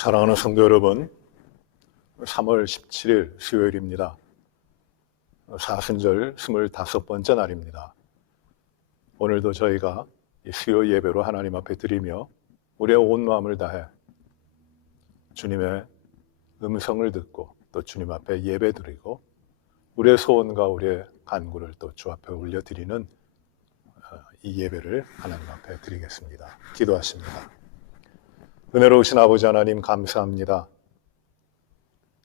사랑하는 성도 여러분, 3월 17일 수요일입니다. 사순절 25번째 날입니다. 오늘도 저희가 이 수요 예배로 하나님 앞에 드리며 우리의 온 마음을 다해 주님의 음성을 듣고 또 주님 앞에 예배 드리고 우리의 소원과 우리의 간구를 또 주 앞에 올려드리는 이 예배를 하나님 앞에 드리겠습니다. 기도하십니다. 은혜로우신 아버지 하나님 감사합니다.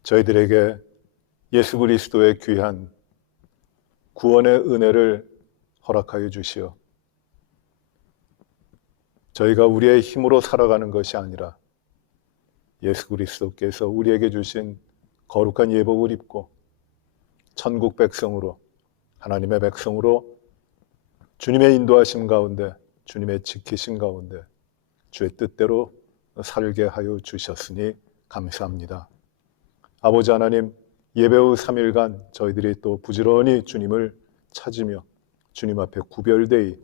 저희들에게 예수 그리스도의 귀한 구원의 은혜를 허락하여 주시어 저희가 우리의 힘으로 살아가는 것이 아니라 예수 그리스도께서 우리에게 주신 거룩한 예복을 입고 천국 백성으로 하나님의 백성으로 주님의 인도하심 가운데 주님의 지키심 가운데 주의 뜻대로 살게 하여 주셨으니 감사합니다. 아버지 하나님, 예배 후 3일간 저희들이 또 부지런히 주님을 찾으며 주님 앞에 구별되이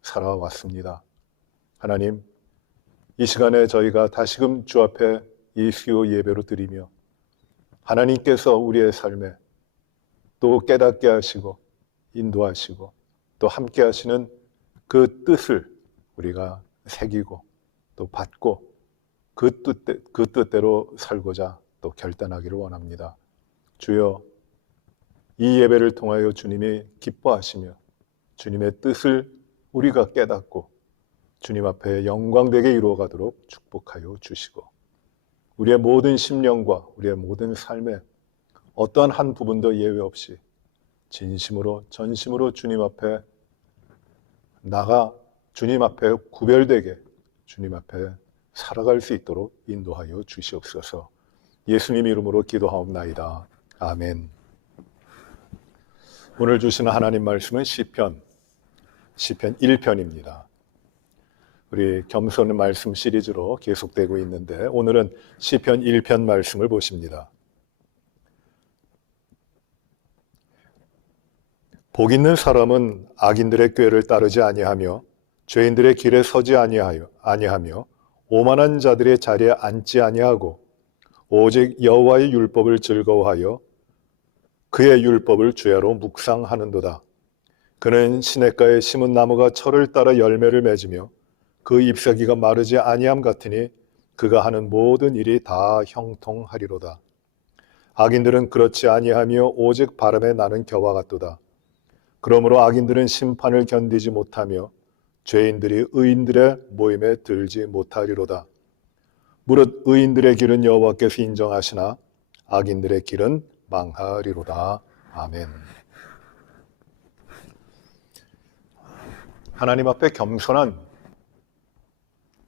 살아왔습니다. 하나님, 이 시간에 저희가 다시금 주 앞에 이 수요 예배로 드리며 하나님께서 우리의 삶에 또 깨닫게 하시고 인도하시고 또 함께 하시는 그 뜻을 우리가 새기고 또 받고 그 뜻대로 살고자 또 결단하기를 원합니다. 주여, 이 예배를 통하여 주님이 기뻐하시며 주님의 뜻을 우리가 깨닫고 주님 앞에 영광되게 이루어가도록 축복하여 주시고 우리의 모든 심령과 우리의 모든 삶에 어떠한 한 부분도 예외 없이 진심으로 전심으로 주님 앞에 나가 주님 앞에 구별되게 주님 앞에 살아갈 수 있도록 인도하여 주시옵소서. 예수님 이름으로 기도하옵나이다. 아멘. 오늘 주시는 하나님 말씀은 시편 1편입니다. 우리 겸손의 말씀 시리즈로 계속되고 있는데 오늘은 시편 1편 말씀을 보십니다. 복 있는 사람은 악인들의 꾀를 따르지 아니하며 죄인들의 길에 서지 아니하며 오만한 자들의 자리에 앉지 아니하고 오직 여호와의 율법을 즐거워하여 그의 율법을 주야로 묵상하는도다. 그는 시냇가에 심은 나무가 철을 따라 열매를 맺으며 그 잎사귀가 마르지 아니함 같으니 그가 하는 모든 일이 다 형통하리로다. 악인들은 그렇지 아니하며 오직 바람에 나는 겨와 같도다. 그러므로 악인들은 심판을 견디지 못하며 죄인들이 의인들의 모임에 들지 못하리로다. 무릇 의인들의 길은 여호와께서 인정하시나 악인들의 길은 망하리로다. 아멘. 하나님 앞에 겸손한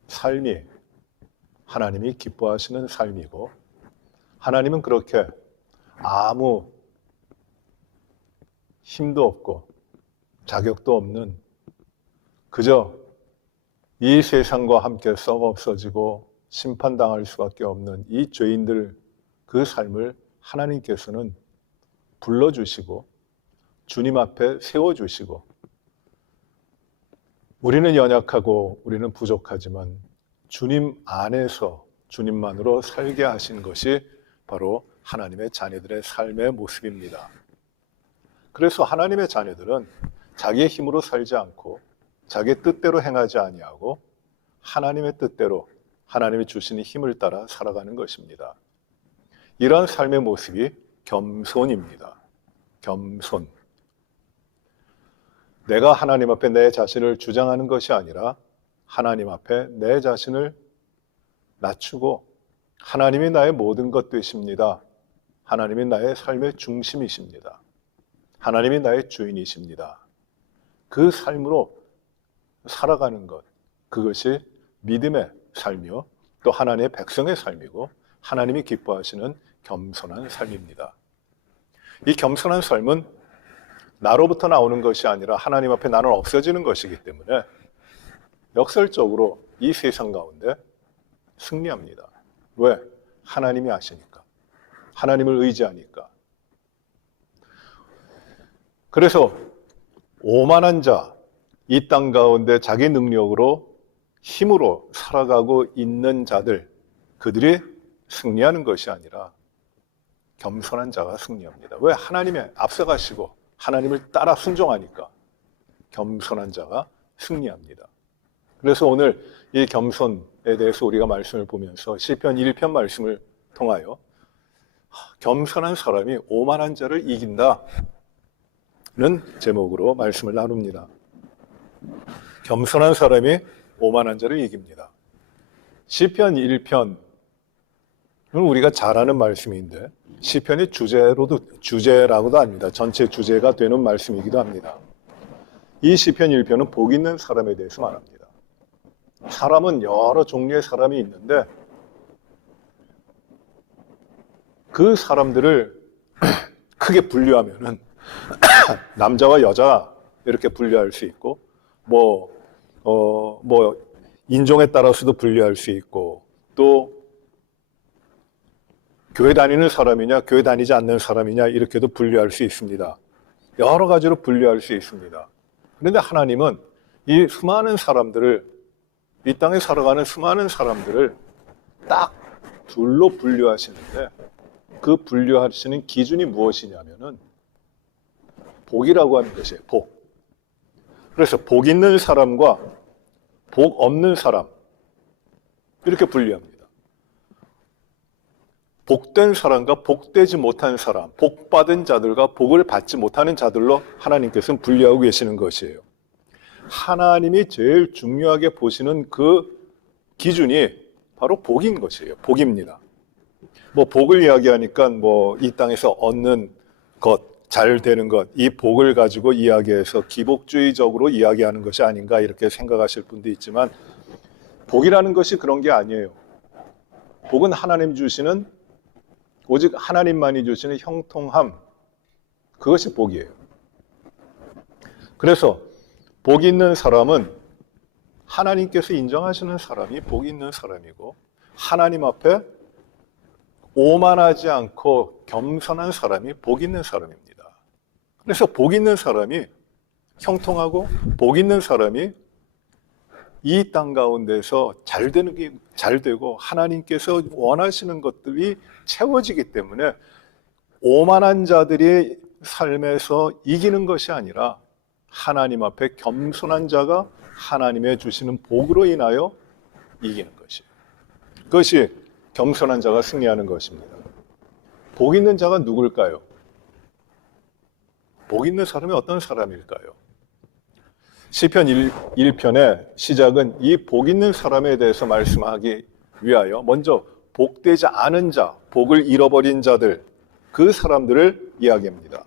삶이 하나님이 기뻐하시는 삶이고 하나님은 그렇게 아무 힘도 없고 자격도 없는 그저 이 세상과 함께 썩어 없어지고 심판당할 수밖에 없는 이 죄인들 그 삶을 하나님께서는 불러주시고 주님 앞에 세워주시고 우리는 연약하고 우리는 부족하지만 주님 안에서 주님만으로 살게 하신 것이 바로 하나님의 자녀들의 삶의 모습입니다. 그래서 하나님의 자녀들은 자기의 힘으로 살지 않고 자기의 뜻대로 행하지 아니하고 하나님의 뜻대로 하나님이 주시는 힘을 따라 살아가는 것입니다. 이러한 삶의 모습이 겸손입니다. 겸손. 내가 하나님 앞에 내 자신을 주장하는 것이 아니라 하나님 앞에 내 자신을 낮추고 하나님이 나의 모든 것 되십니다. 하나님이 나의 삶의 중심이십니다. 하나님이 나의 주인이십니다. 그 삶으로 살아가는 것, 그것이 믿음의 삶이요 또 하나님의 백성의 삶이고 하나님이 기뻐하시는 겸손한 삶입니다. 이 겸손한 삶은 나로부터 나오는 것이 아니라 하나님 앞에 나는 없어지는 것이기 때문에 역설적으로 이 세상 가운데 승리합니다. 왜? 하나님이 아시니까. 하나님을 의지하니까. 그래서 오만한 자, 이 땅 가운데 자기 능력으로 힘으로 살아가고 있는 자들, 그들이 승리하는 것이 아니라 겸손한 자가 승리합니다. 왜? 하나님에 앞서가시고 하나님을 따라 순종하니까 겸손한 자가 승리합니다. 그래서 오늘 이 겸손에 대해서 우리가 말씀을 보면서 시편 1편 말씀을 통하여 겸손한 사람이 오만한 자를 이긴다는 제목으로 말씀을 나눕니다. 겸손한 사람이 오만한 자를 이깁니다. 시편 1편은 우리가 잘 아는 말씀인데 시편의 주제라고도 합니다. 전체 주제가 되는 말씀이기도 합니다. 이 시편 1편은 복 있는 사람에 대해서 말합니다. 사람은 여러 종류의 사람이 있는데 그 사람들을 크게 분류하면은 남자와 여자 이렇게 분류할 수 있고 인종에 따라서도 분류할 수 있고 또 교회 다니는 사람이냐 교회 다니지 않는 사람이냐 이렇게도 분류할 수 있습니다. 여러 가지로 분류할 수 있습니다. 그런데 하나님은 이 수많은 사람들을 이 땅에 살아가는 수많은 사람들을 딱 둘로 분류하시는데 그 분류하시는 기준이 무엇이냐면은 복이라고 하는 것이에요. 복. 그래서 복 있는 사람과 복 없는 사람 이렇게 분류합니다. 복된 사람과 복되지 못한 사람, 복받은 자들과 복을 받지 못하는 자들로 하나님께서는 분류하고 계시는 것이에요. 하나님이 제일 중요하게 보시는 그 기준이 바로 복인 것이에요. 복입니다. 복을 이야기하니까 이 땅에서 얻는 것, 잘 되는 것, 이 복을 가지고 이야기해서 기복주의적으로 이야기하는 것이 아닌가 이렇게 생각하실 분도 있지만 복이라는 것이 그런 게 아니에요. 복은 하나님 주시는 오직 하나님만이 주시는 형통함, 그것이 복이에요. 그래서 복 있는 사람은 하나님께서 인정하시는 사람이 복 있는 사람이고 하나님 앞에 오만하지 않고 겸손한 사람이 복 있는 사람입니다. 그래서 복 있는 사람이 형통하고 복 있는 사람이 이 땅 가운데서 잘 되고 하나님께서 원하시는 것들이 채워지기 때문에 오만한 자들이 삶에서 이기는 것이 아니라 하나님 앞에 겸손한 자가 하나님의 주시는 복으로 인하여 이기는 것이에요. 그것이 겸손한 자가 승리하는 것입니다. 복 있는 자가 누굴까요? 복 있는 사람이 어떤 사람일까요? 시편 1편의 시작은 이 복 있는 사람에 대해서 말씀하기 위하여 먼저 복되지 않은 자, 복을 잃어버린 자들, 그 사람들을 이야기합니다.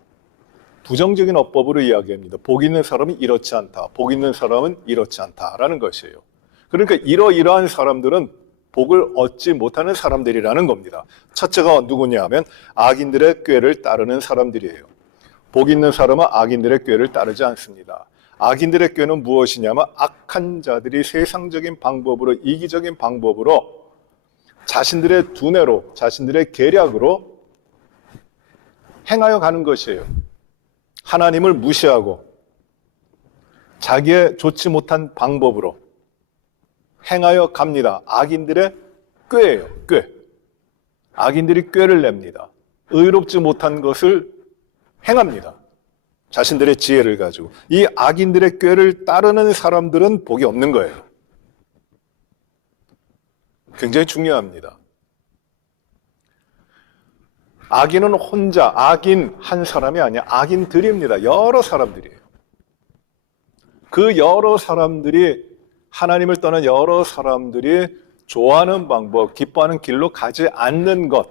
부정적인 어법으로 이야기합니다. 복 있는 사람은 이렇지 않다. 복 있는 사람은 이렇지 않다라는 것이에요. 그러니까 이러한 사람들은 복을 얻지 못하는 사람들이라는 겁니다. 첫째가 누구냐 하면 악인들의 꾀를 따르는 사람들이에요. 복 있는 사람은 악인들의 꾀를 따르지 않습니다. 악인들의 꾀는 무엇이냐면 악한 자들이 세상적인 방법으로 이기적인 방법으로 자신들의 두뇌로 자신들의 계략으로 행하여 가는 것이에요. 하나님을 무시하고 자기의 좋지 못한 방법으로 행하여 갑니다. 악인들의 꾀예요. 꾀. 악인들이 꾀를 냅니다. 의롭지 못한 것을 행합니다. 자신들의 지혜를 가지고. 이 악인들의 꾀를 따르는 사람들은 복이 없는 거예요. 굉장히 중요합니다. 악인은 혼자, 악인 한 사람이 아니야. 악인들입니다. 여러 사람들이에요. 그 여러 사람들이 하나님을 떠난 여러 사람들이 좋아하는 방법, 기뻐하는 길로 가지 않는 것,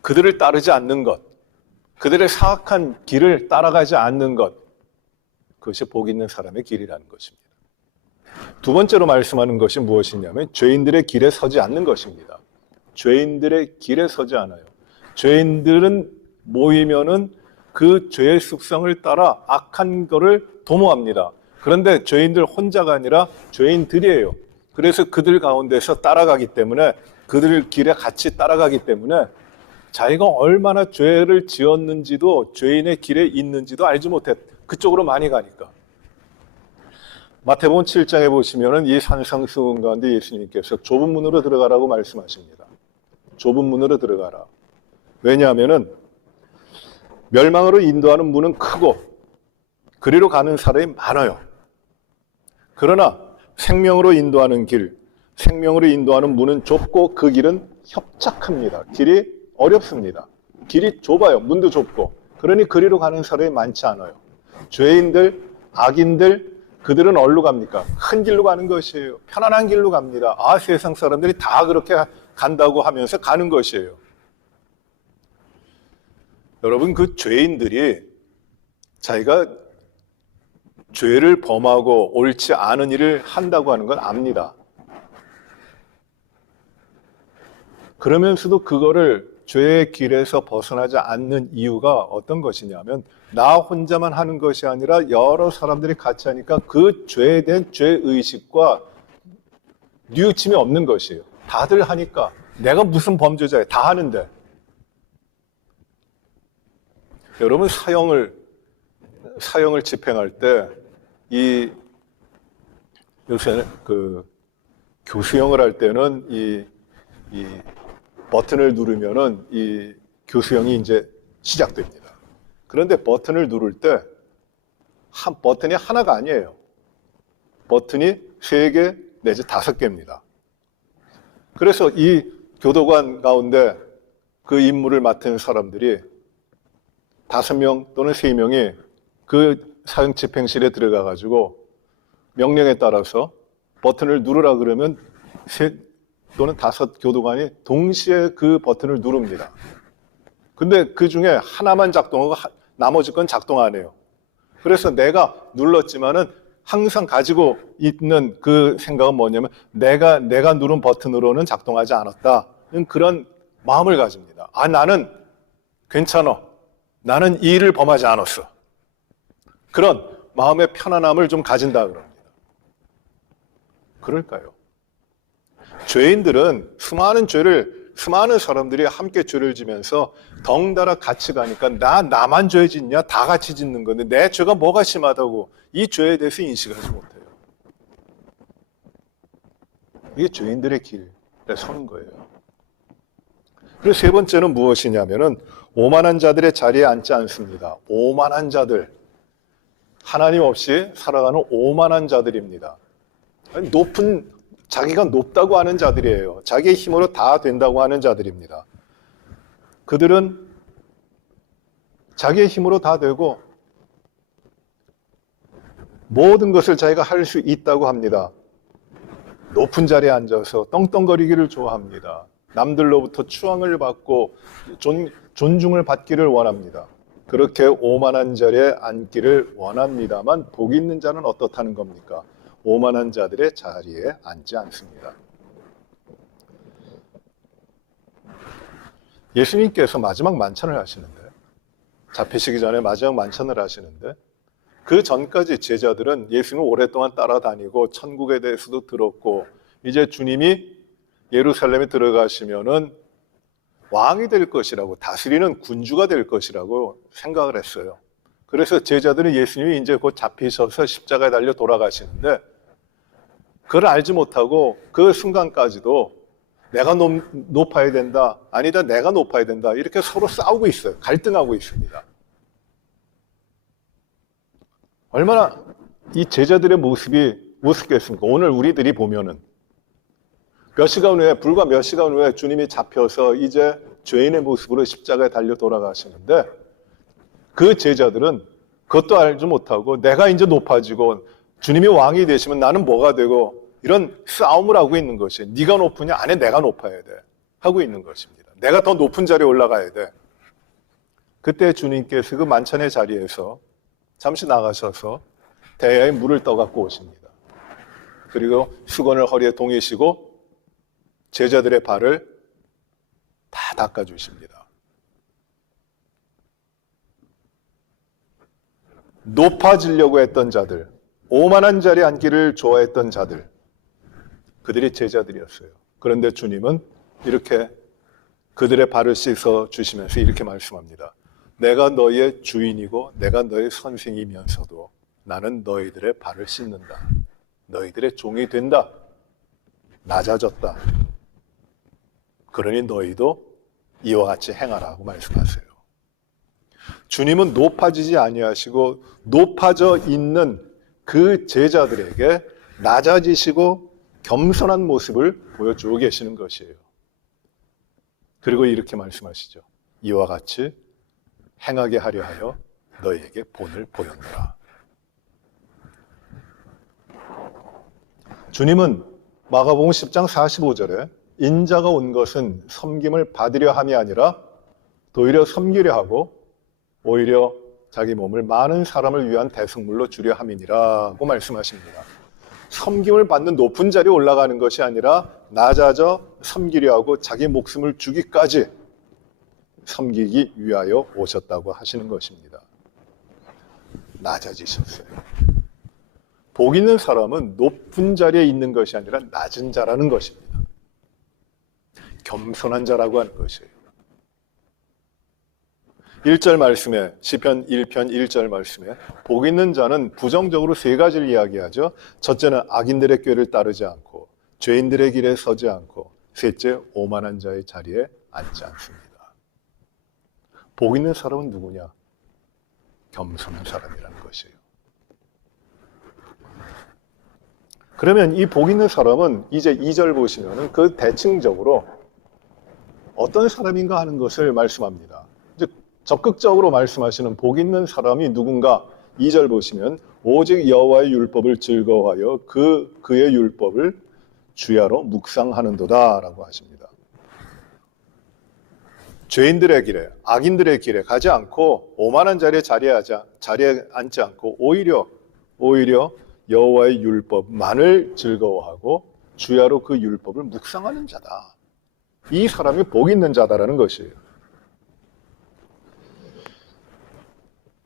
그들을 따르지 않는 것, 그들의 사악한 길을 따라가지 않는 것, 그것이 복 있는 사람의 길이라는 것입니다. 두 번째로 말씀하는 것이 무엇이냐면 죄인들의 길에 서지 않는 것입니다. 죄인들의 길에 서지 않아요. 죄인들은 모이면은 그 죄의 습성을 따라 악한 것을 도모합니다. 그런데 죄인들 혼자가 아니라 죄인들이에요. 그래서 그들 가운데서 따라가기 때문에 그들 길에 같이 따라가기 때문에 자기가 얼마나 죄를 지었는지도 죄인의 길에 있는지도 알지 못해. 그쪽으로 많이 가니까. 마태복음 7장에 보시면은 이 산상수훈 가운데 예수님께서 좁은 문으로 들어가라고 말씀하십니다. 좁은 문으로 들어가라. 왜냐하면은 멸망으로 인도하는 문은 크고 그리로 가는 사람이 많아요. 그러나 생명으로 인도하는 길, 생명으로 인도하는 문은 좁고 그 길은 협착합니다. 길이 어렵습니다. 길이 좁아요. 문도 좁고. 그러니 그리로 가는 사람이 많지 않아요. 죄인들, 악인들, 그들은 어디로 갑니까? 큰 길로 가는 것이에요. 편안한 길로 갑니다. 아, 세상 사람들이 다 그렇게 간다고 하면서 가는 것이에요. 여러분, 그 죄인들이 자기가 죄를 범하고 옳지 않은 일을 한다고 하는 건 압니다. 그러면서도 그거를 죄의 길에서 벗어나지 않는 이유가 어떤 것이냐면 나 혼자만 하는 것이 아니라 여러 사람들이 같이 하니까 그 죄에 대한 죄의식과 뉘우침이 없는 것이에요. 다들 하니까 내가 무슨 범죄자야. 다 하는데. 여러분 사형을 집행할 때 요새는 교수형을 할 때는 이 버튼을 누르면은 이 교수형이 이제 시작됩니다. 그런데 버튼을 누를 때 버튼이 하나가 아니에요. 버튼이 3개 내지 5개입니다. 그래서 이 교도관 가운데 그 임무를 맡은 사람들이 5명 또는 3명이 그 사형 집행실에 들어가 가지고 명령에 따라서 버튼을 누르라 그러면 3 또는 5 교도관이 동시에 그 버튼을 누릅니다. 근데 그 중에 하나만 작동하고 나머지 건 작동 안 해요. 그래서 내가 눌렀지만은 항상 가지고 있는 그 생각은 뭐냐면 내가 누른 버튼으로는 작동하지 않았다는 그런 마음을 가집니다. 아, 나는 괜찮아. 나는 이 일을 범하지 않았어. 그런 마음의 편안함을 좀 가진다 그럽니다. 그럴까요? 죄인들은 수많은 사람들이 함께 죄를 지면서 덩달아 같이 가니까 나만 죄 짓냐? 다 같이 짓는 건데 내 죄가 뭐가 심하다고 이 죄에 대해서 인식하지 못해요. 이게 죄인들의 길에 서는 거예요. 그리고 3번째는 무엇이냐면은 오만한 자들의 자리에 앉지 않습니다. 오만한 자들. 하나님 없이 살아가는 오만한 자들입니다. 자기가 높다고 하는 자들이에요. 자기의 힘으로 다 된다고 하는 자들입니다. 그들은 자기의 힘으로 다 되고 모든 것을 자기가 할 수 있다고 합니다. 높은 자리에 앉아서 떵떵거리기를 좋아합니다. 남들로부터 추앙을 받고 존중을 받기를 원합니다. 그렇게 오만한 자리에 앉기를 원합니다만 복 있는 자는 어떻다는 겁니까? 오만한 자들의 자리에 앉지 않습니다. 예수님께서 마지막 만찬을 하시는데 잡히시기 전에 마지막 만찬을 하시는데 그 전까지 제자들은 예수님을 오랫동안 따라다니고 천국에 대해서도 들었고 이제 주님이 예루살렘에 들어가시면은 왕이 될 것이라고 다스리는 군주가 될 것이라고 생각을 했어요. 그래서 제자들은 예수님이 이제 곧 잡히셔서 십자가에 달려 돌아가시는데 그걸 알지 못하고 그 순간까지도 내가 높아야 된다, 아니다 내가 높아야 된다 이렇게 서로 싸우고 있어요. 갈등하고 있습니다. 얼마나 이 제자들의 모습이 우습겠습니까? 오늘 우리들이 보면은 불과 몇 시간 후에 주님이 잡혀서 이제 죄인의 모습으로 십자가에 달려 돌아가시는데 그 제자들은 그것도 알지 못하고 내가 이제 높아지고 주님이 왕이 되시면 나는 뭐가 되고 이런 싸움을 하고 있는 것이에요. 네가 높으냐? 아니 내가 높아야 돼. 하고 있는 것입니다. 내가 더 높은 자리에 올라가야 돼. 그때 주님께서 그 만찬의 자리에서 잠시 나가셔서 대야에 물을 떠갖고 오십니다. 그리고 수건을 허리에 동이시고 제자들의 발을 다 닦아주십니다. 높아지려고 했던 자들, 오만한 자리에 앉기를 좋아했던 자들, 그들이 제자들이었어요. 그런데 주님은 이렇게 그들의 발을 씻어 주시면서 이렇게 말씀합니다. 내가 너희의 주인이고 내가 너희 선생이면서도 나는 너희들의 발을 씻는다. 너희들의 종이 된다. 낮아졌다. 그러니 너희도 이와 같이 행하라고 말씀하세요. 주님은 높아지지 아니하시고 높아져 있는 그 제자들에게 낮아지시고 겸손한 모습을 보여주고 계시는 것이에요. 그리고 이렇게 말씀하시죠. 이와 같이 행하게 하려 하여 너희에게 본을 보였노라. 주님은 마가복음 10장 45절에 인자가 온 것은 섬김을 받으려 함이 아니라 도리어 섬기려 하고 오히려 자기 몸을 많은 사람을 위한 대속물로 주려 함이니라고 말씀하십니다. 섬김을 받는 높은 자리에 올라가는 것이 아니라 낮아져 섬기려 하고 자기 목숨을 주기까지 섬기기 위하여 오셨다고 하시는 것입니다. 낮아지셨어요. 복 있는 사람은 높은 자리에 있는 것이 아니라 낮은 자라는 것입니다. 겸손한 자라고 하는 것이에요. 1절 말씀에 시편 1편 1절 말씀에 복 있는 자는 부정적으로 세 가지를 이야기하죠. 첫째는 악인들의 꾀를 따르지 않고 죄인들의 길에 서지 않고 셋째 오만한 자의 자리에 앉지 않습니다. 복 있는 사람은 누구냐? 겸손한 사람이라는 것이에요. 그러면 이 복 있는 사람은 이제 2절 보시면 그 대칭적으로 어떤 사람인가 하는 것을 말씀합니다. 이제 적극적으로 말씀하시는 복 있는 사람이 누군가 2절 보시면 오직 여호와의 율법을 즐거워하여 그의 율법을 주야로 묵상하는도다 라고 하십니다. 죄인들의 길에 악인들의 길에 가지 않고 오만한 자리에 앉지 않고 오히려 여호와의 율법만을 즐거워하고 주야로 그 율법을 묵상하는 자다. 이 사람이 복 있는 자다라는 것이에요.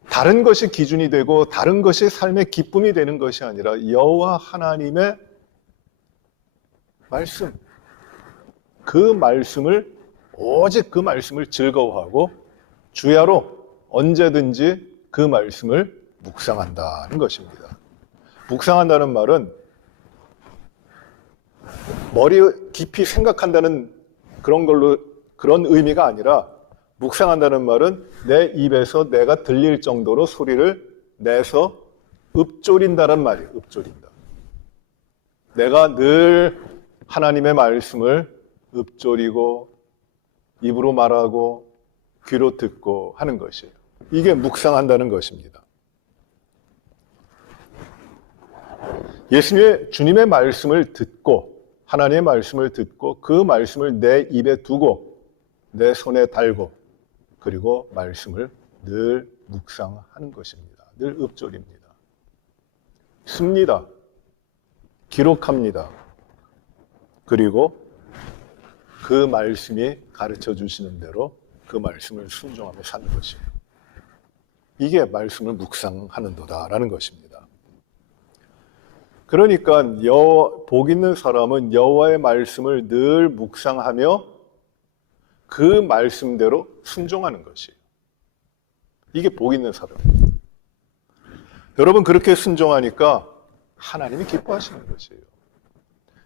다른 것이 기준이 되고 다른 것이 삶의 기쁨이 되는 것이 아니라 여호와 하나님의 말씀, 오직 그 말씀을 즐거워하고 주야로 언제든지 그 말씀을 묵상한다는 것입니다. 묵상한다는 말은 머리 깊이 생각한다는 그런 의미가 아니라 묵상한다는 말은 내 입에서 내가 들릴 정도로 소리를 내서 읊조린다는 말이에요. 읊조린다. 내가 늘 하나님의 말씀을 읊조리고 입으로 말하고 귀로 듣고 하는 것이에요. 이게 묵상한다는 것입니다. 주님의 말씀을 듣고 하나님의 말씀을 듣고 그 말씀을 내 입에 두고 내 손에 달고 그리고 말씀을 늘 묵상하는 것입니다. 늘 읊조립니다. 씁니다. 기록합니다. 그리고 그 말씀이 가르쳐 주시는 대로 그 말씀을 순종하며 사는 것이에요. 이게 말씀을 묵상하는도다라는 것입니다. 그러니까 복 있는 사람은 여호와의 말씀을 늘 묵상하며 그 말씀대로 순종하는 것이에요. 이게 복 있는 사람입니다. 여러분 그렇게 순종하니까 하나님이 기뻐하시는 것이에요.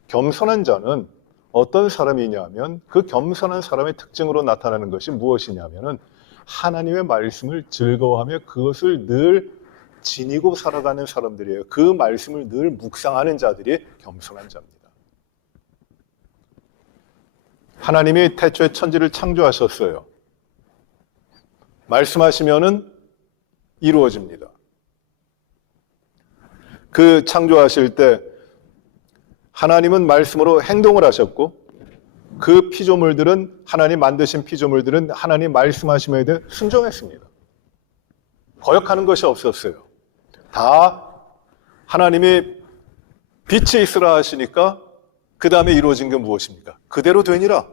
겸손한 자는 어떤 사람이냐면 그 겸손한 사람의 특징으로 나타나는 것이 무엇이냐면은 하나님의 말씀을 즐거워하며 그것을 늘 지니고 살아가는 사람들이에요. 그 말씀을 늘 묵상하는 자들이 겸손한 자입니다. 하나님이 태초에 천지를 창조하셨어요. 말씀하시면은 이루어집니다. 그 창조하실 때 하나님은 말씀으로 행동을 하셨고 그 피조물들은 하나님 만드신 피조물들은 하나님 말씀하심에 대해 순종했습니다. 거역하는 것이 없었어요. 다 하나님이 빛이 있으라 하시니까 그 다음에 이루어진 게 무엇입니까? 그대로 되니라.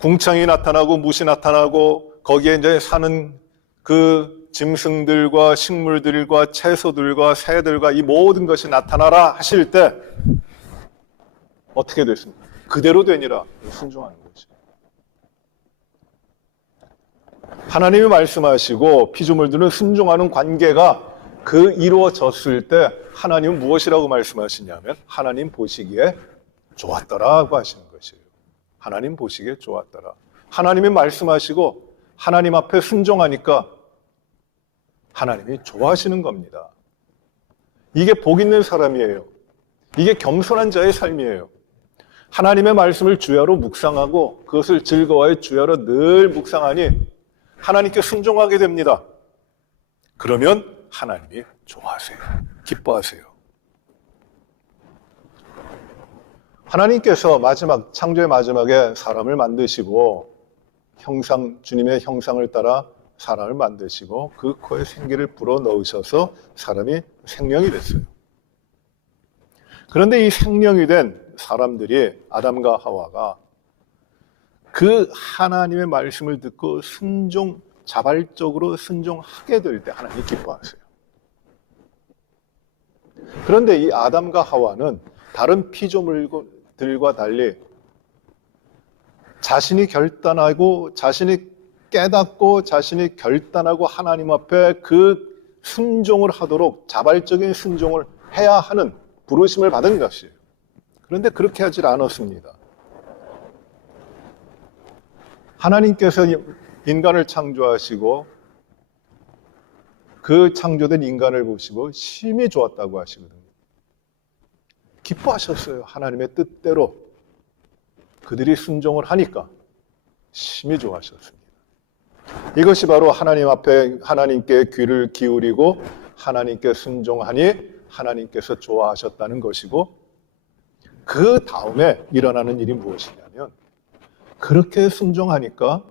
궁창이 나타나고 무시 나타나고 거기에 이제 사는 그 짐승들과 식물들과 채소들과 새들과 이 모든 것이 나타나라 하실 때 어떻게 됐습니까? 그대로 되니라. 순종하는 거죠. 하나님이 말씀하시고 피조물들은 순종하는 관계가 그 이루어졌을 때 하나님은 무엇이라고 말씀하시냐면 하나님 보시기에 좋았더라고 하시는 것이에요. 하나님 보시기에 좋았더라. 하나님이 말씀하시고 하나님 앞에 순종하니까 하나님이 좋아하시는 겁니다. 이게 복 있는 사람이에요. 이게 겸손한 자의 삶이에요. 하나님의 말씀을 주야로 묵상하고 그것을 즐거워해 주야로 늘 묵상하니 하나님께 순종하게 됩니다. 그러면 하나님이 좋아하세요. 기뻐하세요. 하나님께서 창조의 마지막에 사람을 만드시고 주님의 형상을 따라 사람을 만드시고 그 코에 생기를 불어넣으셔서 사람이 생명이 됐어요. 그런데 이 생명이 된 사람들이 아담과 하와가 그 하나님의 말씀을 듣고 자발적으로 순종하게 될 때 하나님이 기뻐하세요. 그런데 이 아담과 하와는 다른 피조물들과 달리 자신이 결단하고 자신이 깨닫고 자신이 결단하고 하나님 앞에 그 순종을 하도록 자발적인 순종을 해야 하는 부르심을 받은 것이에요. 그런데 그렇게 하질 않았습니다. 하나님께서 인간을 창조하시고 그 창조된 인간을 보시고 심히 좋았다고 하시거든요. 기뻐하셨어요. 하나님의 뜻대로 그들이 순종을 하니까 심히 좋아하셨습니다. 이것이 바로 하나님 앞에 하나님께 귀를 기울이고 하나님께 순종하니 하나님께서 좋아하셨다는 것이고, 그 다음에 일어나는 일이 무엇이냐면 그렇게 순종하니까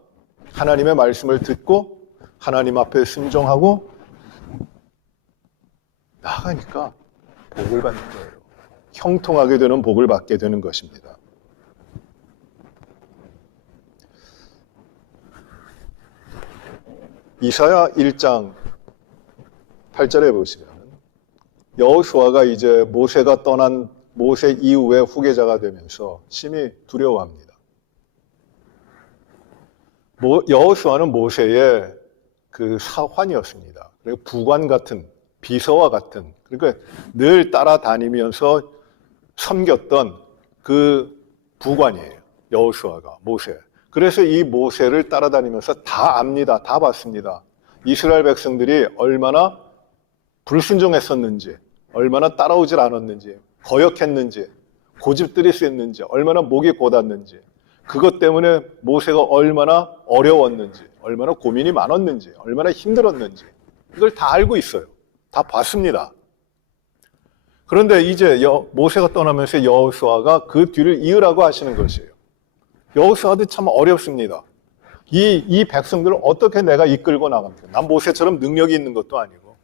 하나님의 말씀을 듣고 하나님 앞에 순종하고 나아가니까 복을 받는 거예요. 형통하게 되는 복을 받게 되는 것입니다. 이사야 1장 8절에 보시면 여호수아가 이제 모세가 떠난 모세 이후에 후계자가 되면서 심히 두려워합니다. 여호수아는 모세의 그 사환이었습니다. 그리고 부관 같은, 비서와 같은, 그러니까 늘 따라다니면서 섬겼던 그 부관이에요. 여호수아가, 모세. 그래서 이 모세를 따라다니면서 다 압니다. 다 봤습니다. 이스라엘 백성들이 얼마나 불순종했었는지, 얼마나 따라오질 않았는지, 거역했는지, 고집들이 셌는지, 얼마나 목이 곧았는지, 그것 때문에 모세가 얼마나 어려웠는지, 얼마나 고민이 많았는지, 얼마나 힘들었는지 이걸 다 알고 있어요. 다 봤습니다. 그런데 이제 모세가 떠나면서 여호수아가 그 뒤를 이으라고 하시는 것이에요. 여호수아도 참 어렵습니다. 이 백성들을 어떻게 내가 이끌고 나갑니까? 난 모세처럼 능력이 있는 것도 아니고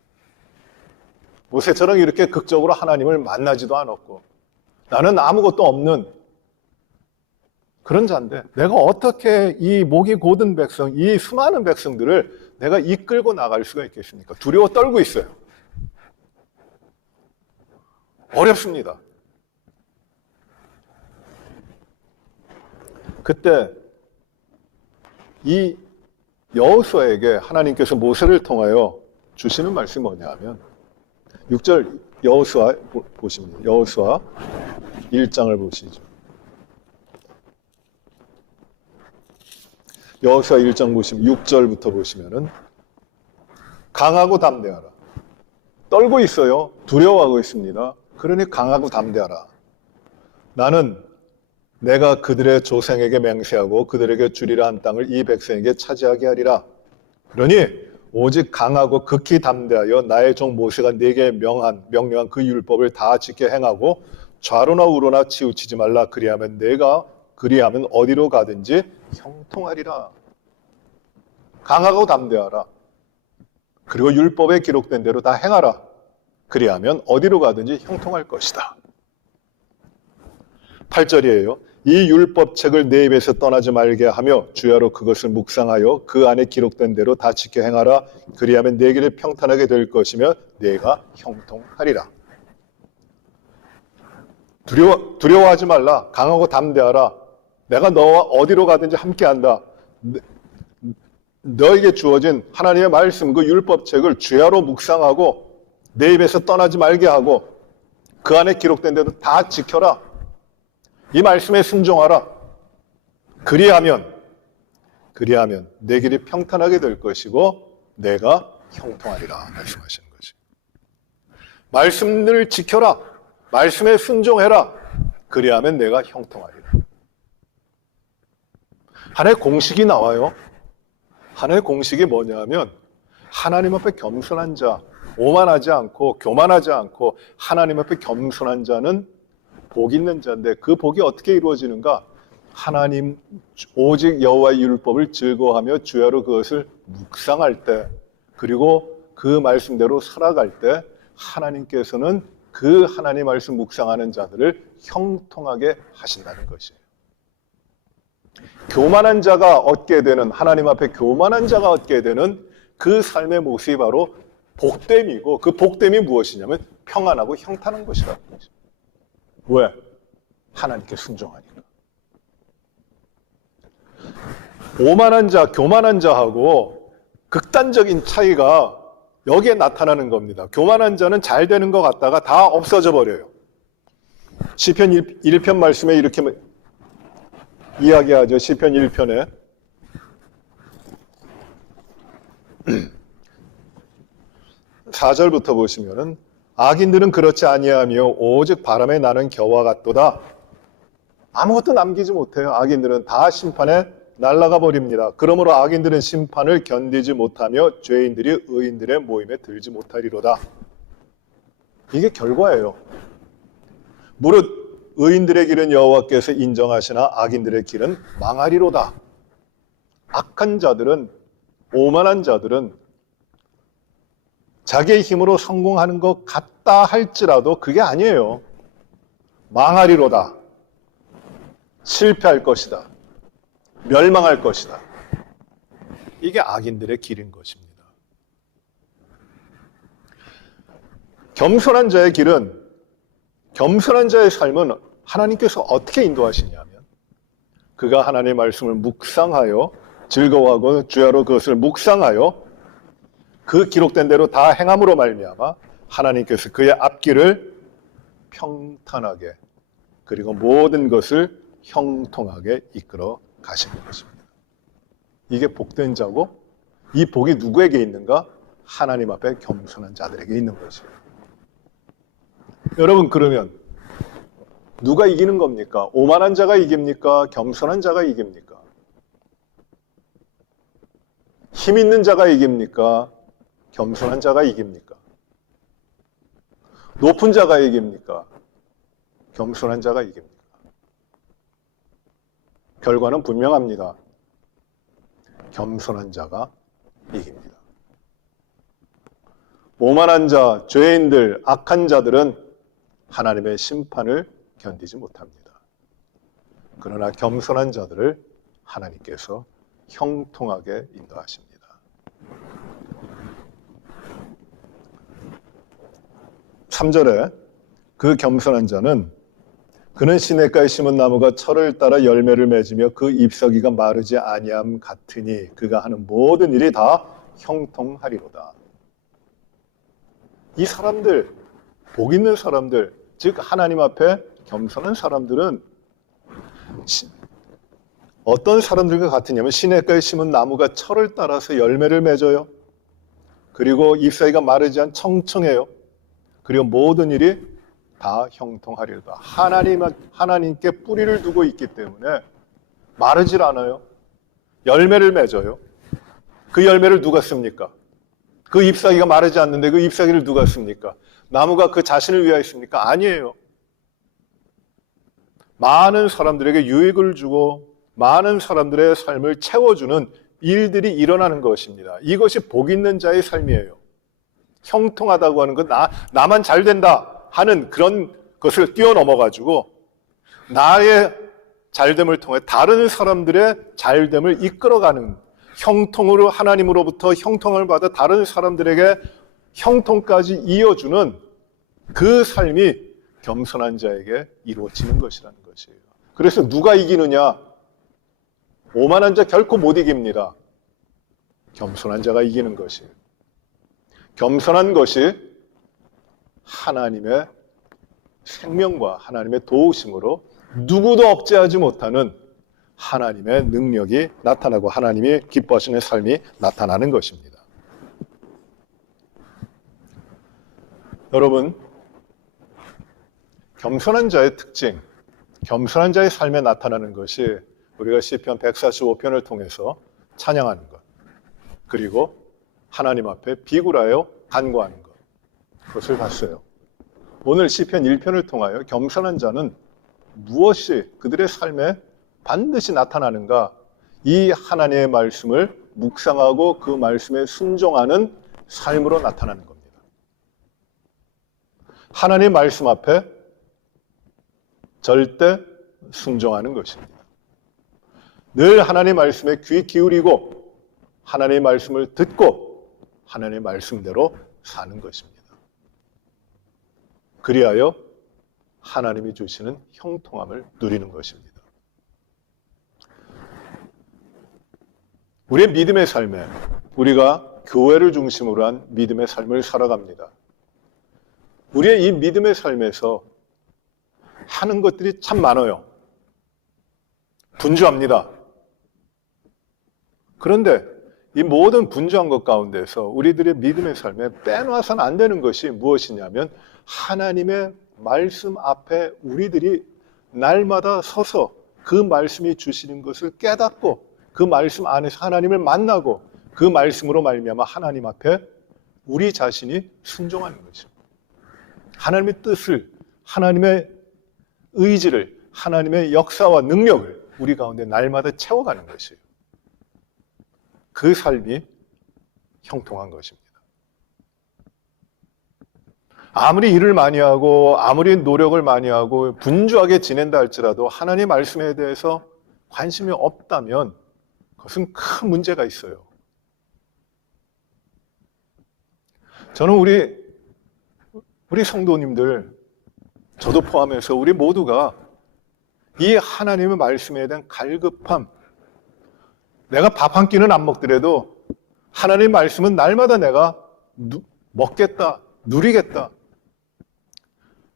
모세처럼 이렇게 극적으로 하나님을 만나지도 않았고 나는 아무것도 없는 그런 자인데 내가 어떻게 이 목이 곧은 백성, 이 수많은 백성들을 내가 이끌고 나갈 수가 있겠습니까? 두려워 떨고 있어요. 어렵습니다. 그때 이 여호수아에게 하나님께서 모세를 통하여 주시는 말씀이 뭐냐 하면 6절 여호수아 보시면 여호수아 1장을 보시죠. 여호수아 1장 보시면 6절부터 보시면은 강하고 담대하라. 떨고 있어요. 두려워하고 있습니다. 그러니 강하고 담대하라. 나는 내가 그들의 조상에게 맹세하고 그들에게 주리라 한 땅을 이 백성에게 차지하게 하리라. 그러니 오직 강하고 극히 담대하여 나의 종 모세가 네게 명령한 그 율법을 다 지켜 행하고 좌로나 우로나 치우치지 말라. 그리하면 어디로 가든지 형통하리라. 강하고 담대하라. 그리고 율법에 기록된 대로 다 행하라. 그리하면 어디로 가든지 형통할 것이다. 8절이에요. 이 율법책을 내 입에서 떠나지 말게 하며 주야로 그것을 묵상하여 그 안에 기록된 대로 다 지켜 행하라. 그리하면 내 길이 평탄하게 될 것이며 내가 형통하리라. 두려워하지 말라. 강하고 담대하라. 내가 너와 어디로 가든지 함께한다. 너에게 주어진 하나님의 말씀, 그 율법책을 주야로 묵상하고 내 입에서 떠나지 말게 하고 그 안에 기록된 대로 다 지켜라. 이 말씀에 순종하라. 그리하면 내 길이 평탄하게 될 것이고 내가 형통하리라 말씀하시는 거지. 말씀을 지켜라. 말씀에 순종해라. 그리하면 내가 형통하리라. 하나의 공식이 나와요. 하나의 공식이 뭐냐면 하나님 앞에 겸손한 자, 오만하지 않고 교만하지 않고 하나님 앞에 겸손한 자는 복 있는 자인데 그 복이 어떻게 이루어지는가? 하나님 오직 여호와의 율법을 즐거워하며 주야로 그것을 묵상할 때 그리고 그 말씀대로 살아갈 때 하나님께서는 그 하나님 말씀 묵상하는 자들을 형통하게 하신다는 것이에요. 교만한 자가 얻게 되는 하나님 앞에 교만한 자가 얻게 되는 그 삶의 모습이 바로 복됨이고 그 복됨이 무엇이냐면 평안하고 형탄한 것이라는 거죠. 왜? 하나님께 순종하니까. 오만한 자, 교만한 자하고 극단적인 차이가 여기에 나타나는 겁니다. 교만한 자는 잘 되는 것 같다가 다 없어져 버려요. 시편 1편 말씀에 이렇게 이야기하죠. 시편 1편에 4절부터 보시면은 악인들은 그렇지 아니하며 오직 바람에 나는 겨와 같도다. 아무것도 남기지 못해요. 악인들은 다 심판에 날아가 버립니다. 그러므로 악인들은 심판을 견디지 못하며 죄인들이 의인들의 모임에 들지 못하리로다. 이게 결과예요. 무릇 의인들의 길은 여호와께서 인정하시나 악인들의 길은 망하리로다. 악한 자들은, 오만한 자들은 자기의 힘으로 성공하는 것 같다 할지라도 그게 아니에요. 망하리로다. 실패할 것이다. 멸망할 것이다. 이게 악인들의 길인 것입니다. 겸손한 자의 길은, 겸손한 자의 삶은 하나님께서 어떻게 인도하시냐면 그가 하나님의 말씀을 묵상하여 즐거워하고 주야로 그것을 묵상하여 그 기록된 대로 다 행함으로 말미암아 하나님께서 그의 앞길을 평탄하게 그리고 모든 것을 형통하게 이끌어 가시는 것입니다. 이게 복된 자고 이 복이 누구에게 있는가? 하나님 앞에 겸손한 자들에게 있는 것이에요. 여러분 그러면 누가 이기는 겁니까? 오만한 자가 이깁니까? 겸손한 자가 이깁니까? 힘 있는 자가 이깁니까? 겸손한 자가 이깁니까? 높은 자가 이깁니까? 겸손한 자가 이깁니까? 결과는 분명합니다. 겸손한 자가 이깁니다. 오만한 자, 죄인들, 악한 자들은 하나님의 심판을 견디지 못합니다. 그러나 겸손한 자들을 하나님께서 형통하게 인도하십니다. 3절에 그 겸손한 자는 그는 시냇가에 심은 나무가 철을 따라 열매를 맺으며 그 잎사귀가 마르지 아니함 같으니 그가 하는 모든 일이 다 형통하리로다. 이 사람들, 복 있는 사람들, 즉 하나님 앞에 겸손한 사람들은 어떤 사람들과 같으냐면 시냇가에 심은 나무가 철을 따라서 열매를 맺어요. 그리고 잎사귀가 마르지 않 청청해요. 그리고 모든 일이 다 형통하리로다. 하나님께 뿌리를 두고 있기 때문에 마르질 않아요. 열매를 맺어요. 그 열매를 누가 씁니까? 그 잎사귀가 마르지 않는데 그 잎사귀를 누가 씁니까? 나무가 그 자신을 위하여 씁니까? 아니에요. 많은 사람들에게 유익을 주고 많은 사람들의 삶을 채워주는 일들이 일어나는 것입니다. 이것이 복 있는 자의 삶이에요. 형통하다고 하는 건 나만 잘 된다 하는 그런 것을 뛰어넘어가지고 나의 잘됨을 통해 다른 사람들의 잘됨을 이끌어가는 형통으로 하나님으로부터 형통을 받아 다른 사람들에게 형통까지 이어주는 그 삶이 겸손한 자에게 이루어지는 것이라는 것이에요. 그래서 누가 이기느냐? 오만한 자 결코 못 이깁니다. 겸손한 자가 이기는 것이에요. 겸손한 것이 하나님의 생명과 하나님의 도우심으로 누구도 억제하지 못하는 하나님의 능력이 나타나고 하나님이 기뻐하시는 삶이 나타나는 것입니다. 여러분, 겸손한 자의 특징, 겸손한 자의 삶에 나타나는 것이 우리가 시편 145편을 통해서 찬양하는 것, 그리고 하나님 앞에 비굴하여 간구하는 것, 그것을 봤어요. 오늘 시편 1편을 통하여 겸손한 자는 무엇이 그들의 삶에 반드시 나타나는가, 이 하나님의 말씀을 묵상하고 그 말씀에 순종하는 삶으로 나타나는 겁니다. 하나님의 말씀 앞에 절대 순종하는 것입니다. 늘 하나님의 말씀에 귀 기울이고 하나님의 말씀을 듣고 하나님의 말씀대로 사는 것입니다. 그리하여 하나님이 주시는 형통함을 누리는 것입니다. 우리의 믿음의 삶에 우리가 교회를 중심으로 한 믿음의 삶을 살아갑니다. 우리의 이 믿음의 삶에서 하는 것들이 참 많아요. 분주합니다. 그런데 이 모든 분주한 것 가운데서 우리들의 믿음의 삶에 빼놓아서는 안 되는 것이 무엇이냐면 하나님의 말씀 앞에 우리들이 날마다 서서 그 말씀이 주시는 것을 깨닫고 그 말씀 안에서 하나님을 만나고 그 말씀으로 말미암아 하나님 앞에 우리 자신이 순종하는 것입니다. 하나님의 뜻을, 하나님의 의지를, 하나님의 역사와 능력을 우리 가운데 날마다 채워가는 것이에요. 그 삶이 형통한 것입니다. 아무리 일을 많이 하고 아무리 노력을 많이 하고 분주하게 지낸다 할지라도 하나님의 말씀에 대해서 관심이 없다면 그것은 큰 문제가 있어요. 저는 우리 성도님들, 저도 포함해서 우리 모두가 이 하나님의 말씀에 대한 갈급함, 내가 밥 한 끼는 안 먹더라도 하나님의 말씀은 날마다 내가 먹겠다, 누리겠다.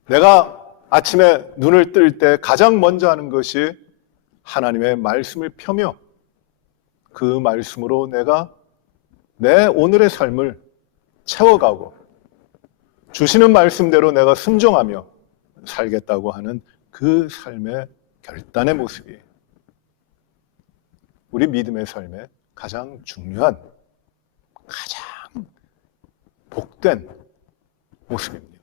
내가 아침에 눈을 뜰 때 가장 먼저 하는 것이 하나님의 말씀을 펴며 그 말씀으로 내가 내 오늘의 삶을 채워가고 주시는 말씀대로 내가 순종하며 살겠다고 하는 그 삶의 결단의 모습이 우리 믿음의 삶의 가장 중요한, 가장 복된 모습입니다.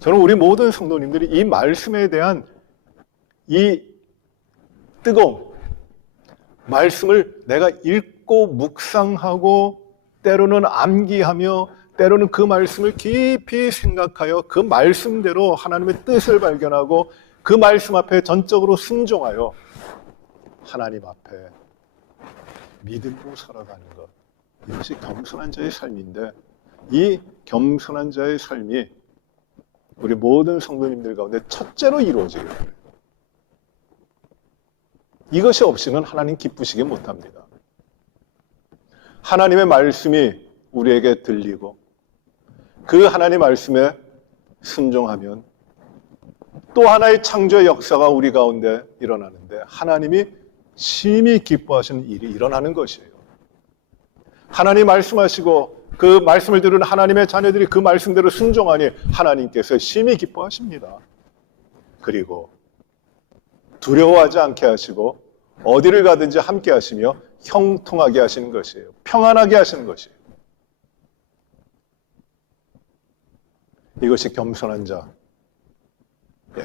저는 우리 모든 성도님들이 이 말씀에 대한 이 뜨거움, 말씀을 내가 읽고 묵상하고 때로는 암기하며 때로는 그 말씀을 깊이 생각하여 그 말씀대로 하나님의 뜻을 발견하고 그 말씀 앞에 전적으로 순종하여 하나님 앞에 믿음으로 살아가는 것, 이것이 겸손한 자의 삶인데 이 겸손한 자의 삶이 우리 모든 성도님들 가운데 첫째로 이루어져야 돼요. 이것이 없이는 하나님 기쁘시게 못합니다. 하나님의 말씀이 우리에게 들리고 그 하나님의 말씀에 순종하면 또 하나의 창조의 역사가 우리 가운데 일어나는데 하나님이 심히 기뻐하시는 일이 일어나는 것이에요. 하나님 말씀하시고 그 말씀을 들은 하나님의 자녀들이 그 말씀대로 순종하니 하나님께서 심히 기뻐하십니다. 그리고 두려워하지 않게 하시고 어디를 가든지 함께 하시며 형통하게 하시는 것이에요. 평안하게 하시는 것이에요. 이것이 겸손한 자의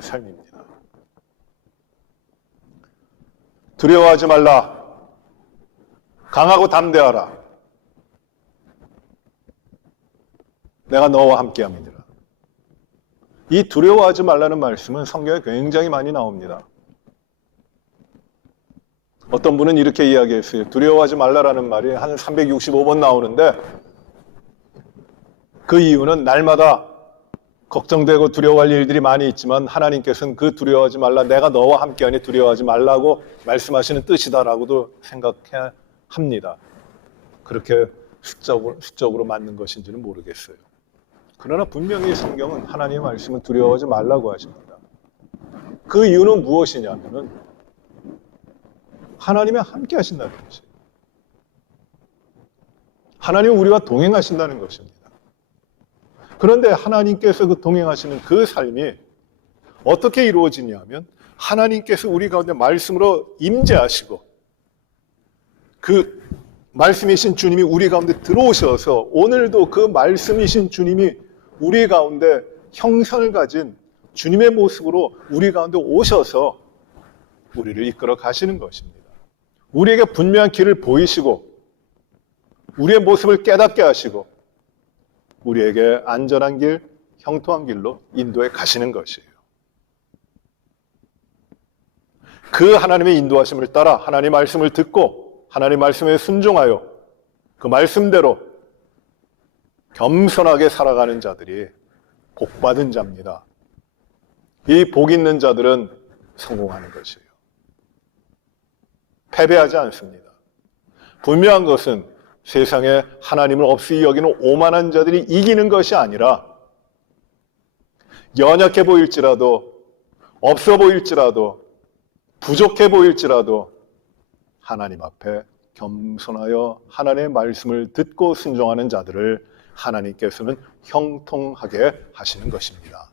삶입니다. 두려워하지 말라. 강하고 담대하라. 내가 너와 함께합니다. 이 두려워하지 말라는 말씀은 성경에 굉장히 많이 나옵니다. 어떤 분은 이렇게 이야기했어요. 두려워하지 말라라는 말이 한 365번 나오는데 그 이유는 날마다 걱정되고 두려워할 일들이 많이 있지만 하나님께서는 그 두려워하지 말라, 내가 너와 함께하니 두려워하지 말라고 말씀하시는 뜻이다라고도 생각해야 합니다. 그렇게 수적으로 맞는 것인지는 모르겠어요. 그러나 분명히 성경은 하나님의 말씀을 두려워하지 말라고 하십니다. 그 이유는 무엇이냐면은 하나님이 함께 하신다는 것이에요. 하나님은 우리와 동행하신다는 것입니다. 그런데 하나님께서 그 동행하시는 그 삶이 어떻게 이루어지냐면 하나님께서 우리 가운데 말씀으로 임재하시고 그 말씀이신 주님이 우리 가운데 들어오셔서 오늘도 그 말씀이신 주님이 우리 가운데 형상을 가진 주님의 모습으로 우리 가운데 오셔서 우리를 이끌어 가시는 것입니다. 우리에게 분명한 길을 보이시고 우리의 모습을 깨닫게 하시고 우리에게 안전한 길, 형통한 길로 인도해 가시는 것이에요. 그 하나님의 인도하심을 따라 하나님 말씀을 듣고 하나님 말씀에 순종하여 그 말씀대로 겸손하게 살아가는 자들이 복받은 자입니다. 이 복 있는 자들은 성공하는 것이에요. 패배하지 않습니다. 분명한 것은 세상에 하나님을 없이 여기는 오만한 자들이 이기는 것이 아니라 연약해 보일지라도 없어 보일지라도 부족해 보일지라도 하나님 앞에 겸손하여 하나님의 말씀을 듣고 순종하는 자들을 하나님께서는 형통하게 하시는 것입니다.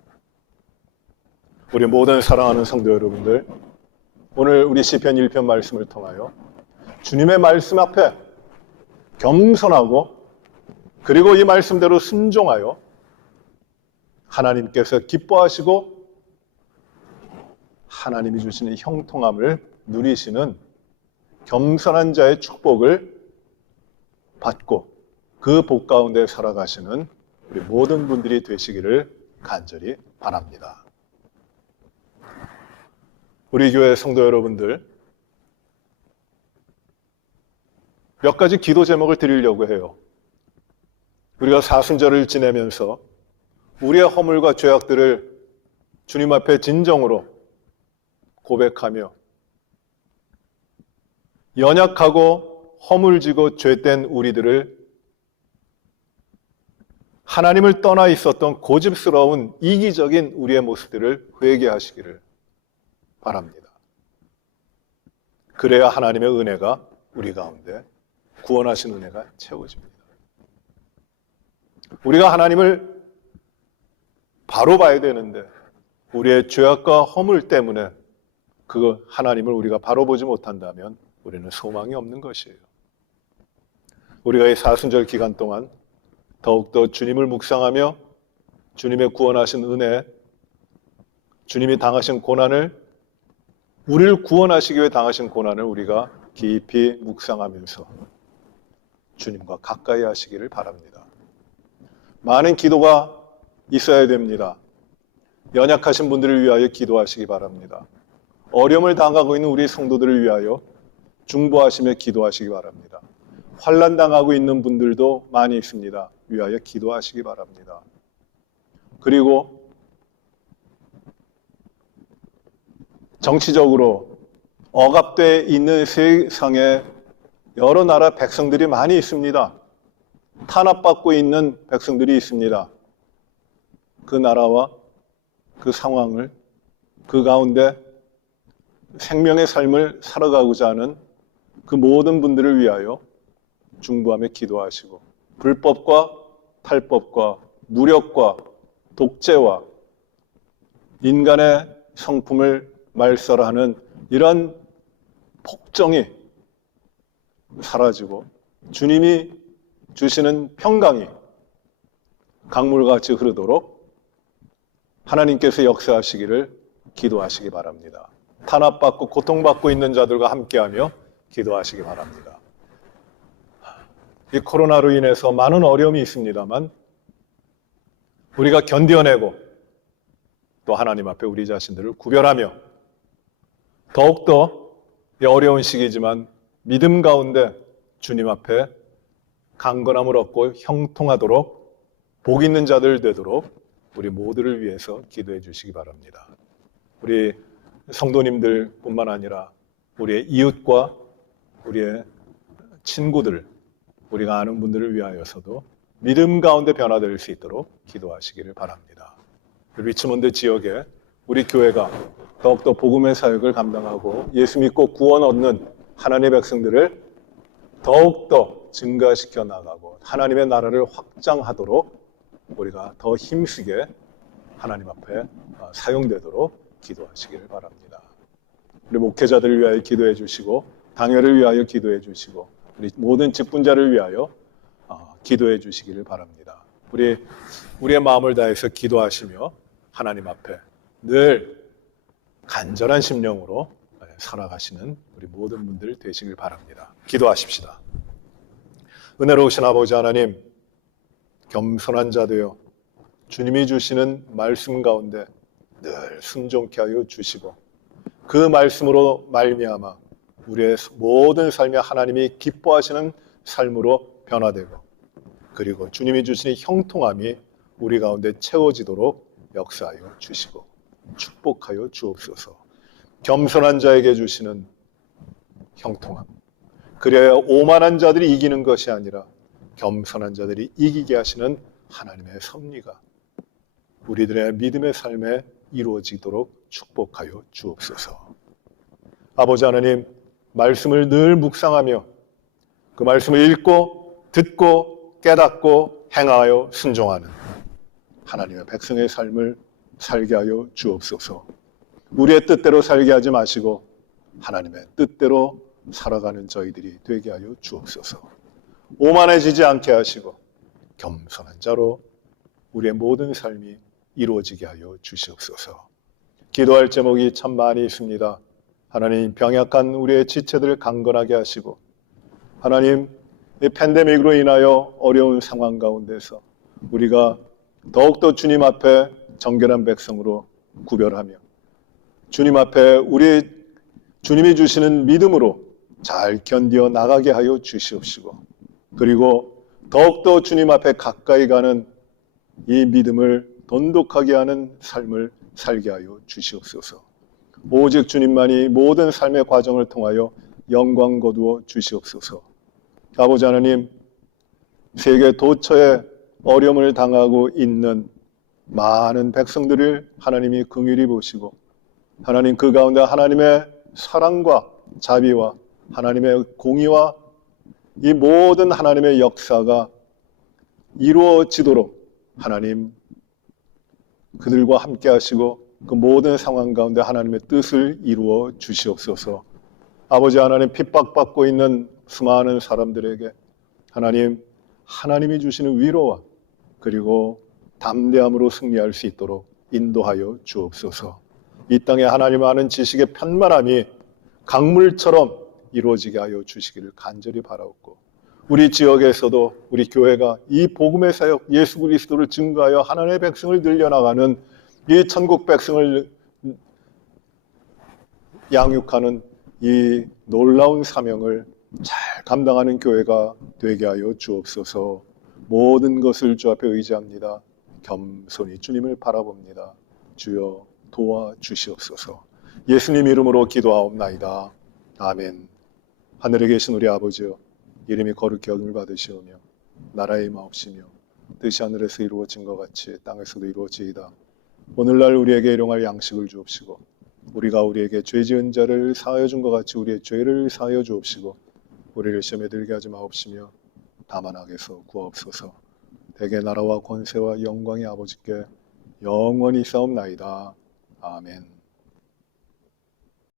우리 모든 사랑하는 성도 여러분들, 오늘 우리 시편 1편 말씀을 통하여 주님의 말씀 앞에 겸손하고 그리고 이 말씀대로 순종하여 하나님께서 기뻐하시고 하나님이 주시는 형통함을 누리시는 겸손한 자의 축복을 받고 그 복 가운데 살아가시는 우리 모든 분들이 되시기를 간절히 바랍니다. 우리 교회 성도 여러분들, 몇 가지 기도 제목을 드리려고 해요. 우리가 사순절을 지내면서 우리의 허물과 죄악들을 주님 앞에 진정으로 고백하며 연약하고 허물지고 죄된 우리들을 하나님을 떠나 있었던 고집스러운 이기적인 우리의 모습들을 회개하시기를 바랍니다. 그래야 하나님의 은혜가 우리 가운데 구원하신 은혜가 채워집니다. 우리가 하나님을 바로 봐야 되는데 우리의 죄악과 허물 때문에 그 하나님을 우리가 바로 보지 못한다면 우리는 소망이 없는 것이에요. 우리가 이 사순절 기간 동안 더욱더 주님을 묵상하며 주님의 구원하신 은혜, 주님이 당하신 고난을, 우리를 구원하시기 위해 당하신 고난을 우리가 깊이 묵상하면서 주님과 가까이 하시기를 바랍니다. 많은 기도가 있어야 됩니다. 연약하신 분들을 위하여 기도하시기 바랍니다. 어려움을 당하고 있는 우리 성도들을 위하여 중보하시며 기도하시기 바랍니다. 환난 당하고 있는 분들도 많이 있습니다. 위하여 기도하시기 바랍니다. 그리고 정치적으로 억압되어 있는 세상에 여러 나라 백성들이 많이 있습니다. 탄압받고 있는 백성들이 있습니다. 그 나라와 그 상황을, 그 가운데 생명의 삶을 살아가고자 하는 그 모든 분들을 위하여 중보하며 기도하시고 불법과 탈법과 무력과 독재와 인간의 성품을 말살하는 이런 폭정이 사라지고 주님이 주시는 평강이 강물같이 흐르도록 하나님께서 역사하시기를 기도하시기 바랍니다. 탄압받고 고통받고 있는 자들과 함께하며 기도하시기 바랍니다. 이 코로나로 인해서 많은 어려움이 있습니다만 우리가 견뎌내고 또 하나님 앞에 우리 자신들을 구별하며 더욱더 이 어려운 시기지만 믿음 가운데 주님 앞에 강건함을 얻고 형통하도록 복 있는 자들 되도록 우리 모두를 위해서 기도해 주시기 바랍니다. 우리 성도님들 뿐만 아니라 우리의 이웃과 우리의 친구들, 우리가 아는 분들을 위하여서도 믿음 가운데 변화될 수 있도록 기도하시기를 바랍니다. 리치몬드 지역에 우리 교회가 더욱더 복음의 사역을 감당하고 예수 믿고 구원 얻는 하나님의 백성들을 더욱더 증가시켜 나가고 하나님의 나라를 확장하도록 우리가 더 힘쓰게 하나님 앞에 사용되도록 기도하시기를 바랍니다. 우리 목회자들을 위하여 기도해 주시고 당회를 위하여 기도해 주시고 우리 모든 직분자를 위하여 기도해 주시기를 바랍니다. 우리의 마음을 다해서 기도하시며 하나님 앞에 늘 간절한 심령으로 살아가시는 우리 모든 분들 되시길 바랍니다. 기도하십시다. 은혜로우신 아버지 하나님, 겸손한 자 되어 주님이 주시는 말씀 가운데 늘 순종케 하여 주시고 그 말씀으로 말미암아 우리의 모든 삶에 하나님이 기뻐하시는 삶으로 변화되고 그리고 주님이 주시는 형통함이 우리 가운데 채워지도록 역사하여 주시고 축복하여 주옵소서. 겸손한 자에게 주시는 형통함, 그래야 오만한 자들이 이기는 것이 아니라 겸손한 자들이 이기게 하시는 하나님의 섭리가 우리들의 믿음의 삶에 이루어지도록 축복하여 주옵소서. 아버지 하나님, 말씀을 늘 묵상하며 그 말씀을 읽고 듣고 깨닫고 행하여 순종하는 하나님의 백성의 삶을 살게 하여 주옵소서. 우리의 뜻대로 살게 하지 마시고 하나님의 뜻대로 살아가는 저희들이 되게 하여 주옵소서. 오만해지지 않게 하시고 겸손한 자로 우리의 모든 삶이 이루어지게 하여 주시옵소서. 기도할 제목이 참 많이 있습니다. 하나님, 병약한 우리의 지체들을 강건하게 하시고 하나님, 이 팬데믹으로 인하여 어려운 상황 가운데서 우리가 더욱더 주님 앞에 정결한 백성으로 구별하며 주님 앞에 주님이 주시는 믿음으로 잘 견디어 나가게 하여 주시옵시고 그리고 더욱더 주님 앞에 가까이 가는 이 믿음을 돈독하게 하는 삶을 살게 하여 주시옵소서. 오직 주님만이 모든 삶의 과정을 통하여 영광 거두어 주시옵소서. 아버지 하나님, 세계 도처에 어려움을 당하고 있는 많은 백성들을 하나님이 긍휼히 보시고 하나님 그 가운데 하나님의 사랑과 자비와 하나님의 공의와 이 모든 하나님의 역사가 이루어지도록 하나님 그들과 함께 하시고 그 모든 상황 가운데 하나님의 뜻을 이루어 주시옵소서. 아버지 하나님, 핍박받고 있는 수많은 사람들에게 하나님이 주시는 위로와 그리고 담대함으로 승리할 수 있도록 인도하여 주옵소서. 이 땅에 하나님 아는 지식의 편만함이 강물처럼 이루어지게 하여 주시기를 간절히 바라옵고 우리 지역에서도 우리 교회가 이 복음의 사역 예수 그리스도를 증거하여 하나님의 백성을 늘려나가는 이 천국 백성을 양육하는 이 놀라운 사명을 잘 감당하는 교회가 되게 하여 주옵소서. 모든 것을 주 앞에 의지합니다. 겸손히 주님을 바라봅니다. 주여 도와주시옵소서. 예수님 이름으로 기도하옵나이다. 아멘. 하늘에 계신 우리 아버지여, 이름이 거룩히 여김을 받으시오며 나라의 임하옵시며 뜻이 하늘에서 이루어진 것 같이 땅에서도 이루어지이다. 오늘날 우리에게 일용할 양식을 주옵시고 우리가 우리에게 죄 지은 자를 사하여 준 것 같이 우리의 죄를 사하여 주옵시고 우리를 시험에 들게 하지 마옵시며 다만 악에서 구하옵소서. 대개 나라와 권세와 영광이 아버지께 영원히 싸움나이다. 아멘.